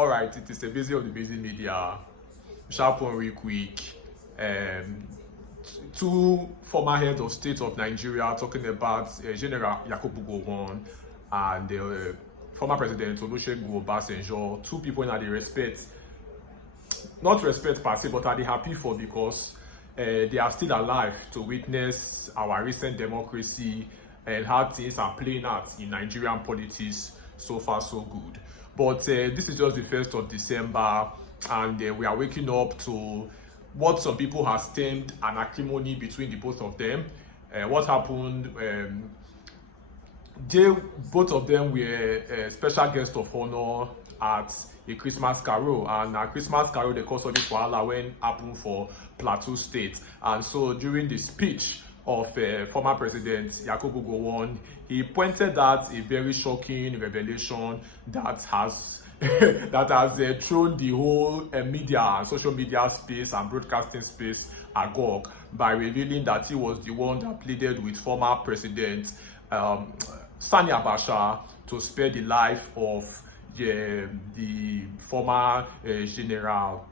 All right, it is a busy of the busy media. Sharp one real quick. Two former heads of state of Nigeria talking about General Yakubu Gowon and former President Olusegun Obasanjo. Two people that they respect, not respect per se, but are they happy for because they are still alive to witness our recent democracy and how things are playing out in Nigerian politics. So far, so good. But this is just the 1st of December, and we are waking up to what some people have termed an acrimony between the both of them. What happened? Both of them were special guests of honor at a Christmas carol, and a Christmas carol, the cause of it wahala when happened for Plateau State. And so during the speech of former President Yakubu Gowon, he pointed out a very shocking revelation that has thrown the whole media and social media space and broadcasting space agog by revealing that he was the one that pleaded with former President Abacha to spare the life of the former General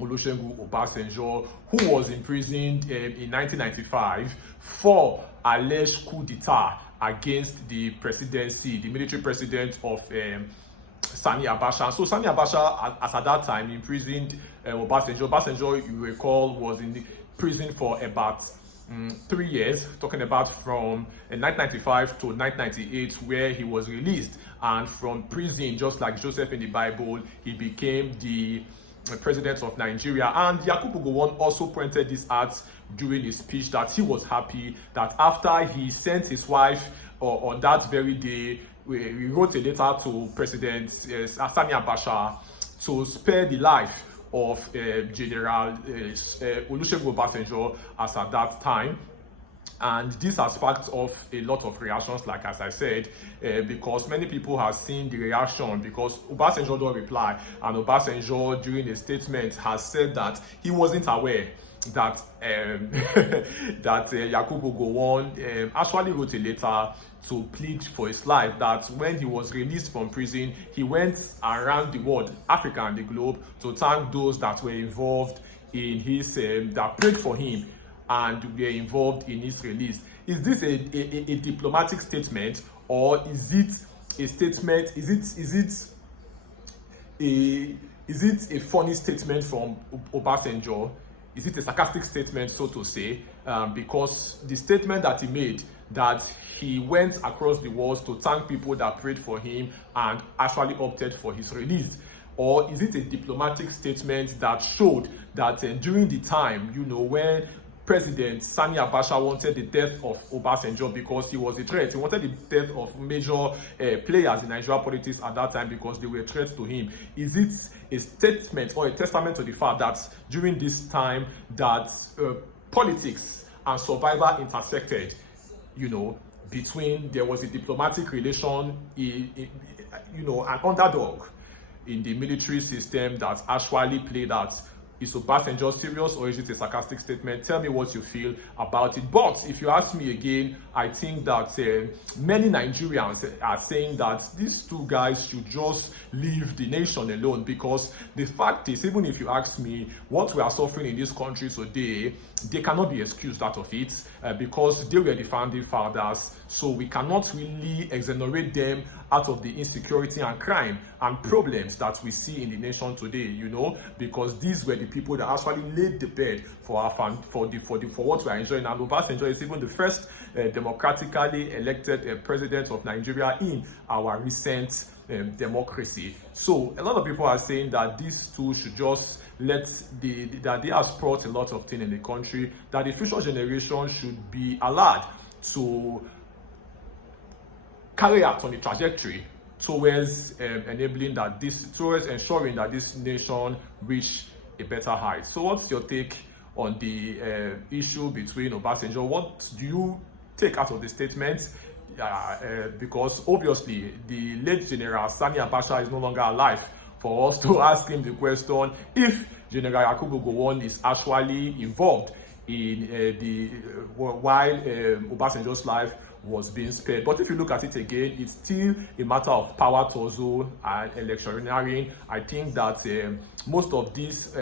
Olusegun Obasanjo, who was imprisoned in 1995 for alleged coup d'etat against the presidency, the military president of Abacha. So Abacha, as at that time, imprisoned Obasanjo. Obasanjo, you recall, was in prison for about 3 years, talking about from 1995 to 1998, where he was released. And from prison, just like Joseph in the Bible, he became the president of Nigeria. And Yakubu Gowon also pointed this out during his speech, that he was happy that after he sent his wife on that very day, he wrote a letter to President Abacha to spare the life of General Olusegun Obasanjo as at that time. And this has sparked off a lot of reactions, like as I said, because many people have seen the reaction because Obasanjo don't reply, and Obasanjo during a statement has said that he wasn't aware that that Yakubu Gowon actually wrote a letter to plead for his life, that when he was released from prison, he went around the world, Africa and the globe, to thank those that were involved in his, that prayed for him and were involved in his release. Is this a diplomatic statement, or is it a statement, is it a funny statement from Obasanjo? Is it a sarcastic statement, so to say? Because the statement that he made, that he went across the world to thank people that prayed for him and actually opted for his release. Or is it a diplomatic statement that showed that during the time, when President Sani Abacha wanted the death of Obasanjo because he was a threat. He wanted the death of major players in Nigerian politics at that time because they were threats to him. Is it a statement or a testament to the fact that during this time that politics and survival intersected, between, there was a diplomatic relation, an underdog in the military system that actually played out? Is Obasanjo serious, or is it a sarcastic statement? Tell me what you feel about it. But if you ask me again, I think that many Nigerians are saying that these two guys should just leave the nation alone, because the fact is, even if you ask me, what we are suffering in this country today, they cannot be excused out of it because they were the founding fathers. So we cannot really exonerate them out of the insecurity and crime and problems that we see in the nation today, because these were the people that actually laid the bed for our for what we are enjoying. And Obasanjo is even the first democratically elected president of Nigeria in our recent democracy. So a lot of people are saying that these two should just that they have brought a lot of things in the country, that the future generation should be allowed to carry out on the trajectory towards ensuring that this nation reach a better height. So what's your take on the issue between Obasanjo? What do you take out of the statement? Because obviously the late General Sani Abacha is no longer alive for us to ask him the question if General Yakubu Gowon is actually involved in while Obasanjo's life was being spared. But if you look at it again, it's still a matter of power tussle and electioneering. I think that most of these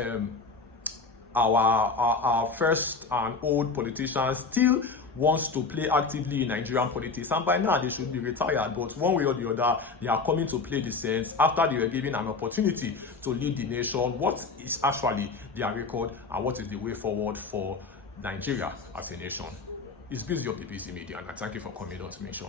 our first and old politicians still wants to play actively in Nigerian politics, and by now they should be retired, but one way or the other they are coming to play the sense after they were given an opportunity to lead the nation. What is actually their record and what is the way forward for Nigeria as a nation? It's busy of the busy media, and I thank you for coming on to mention.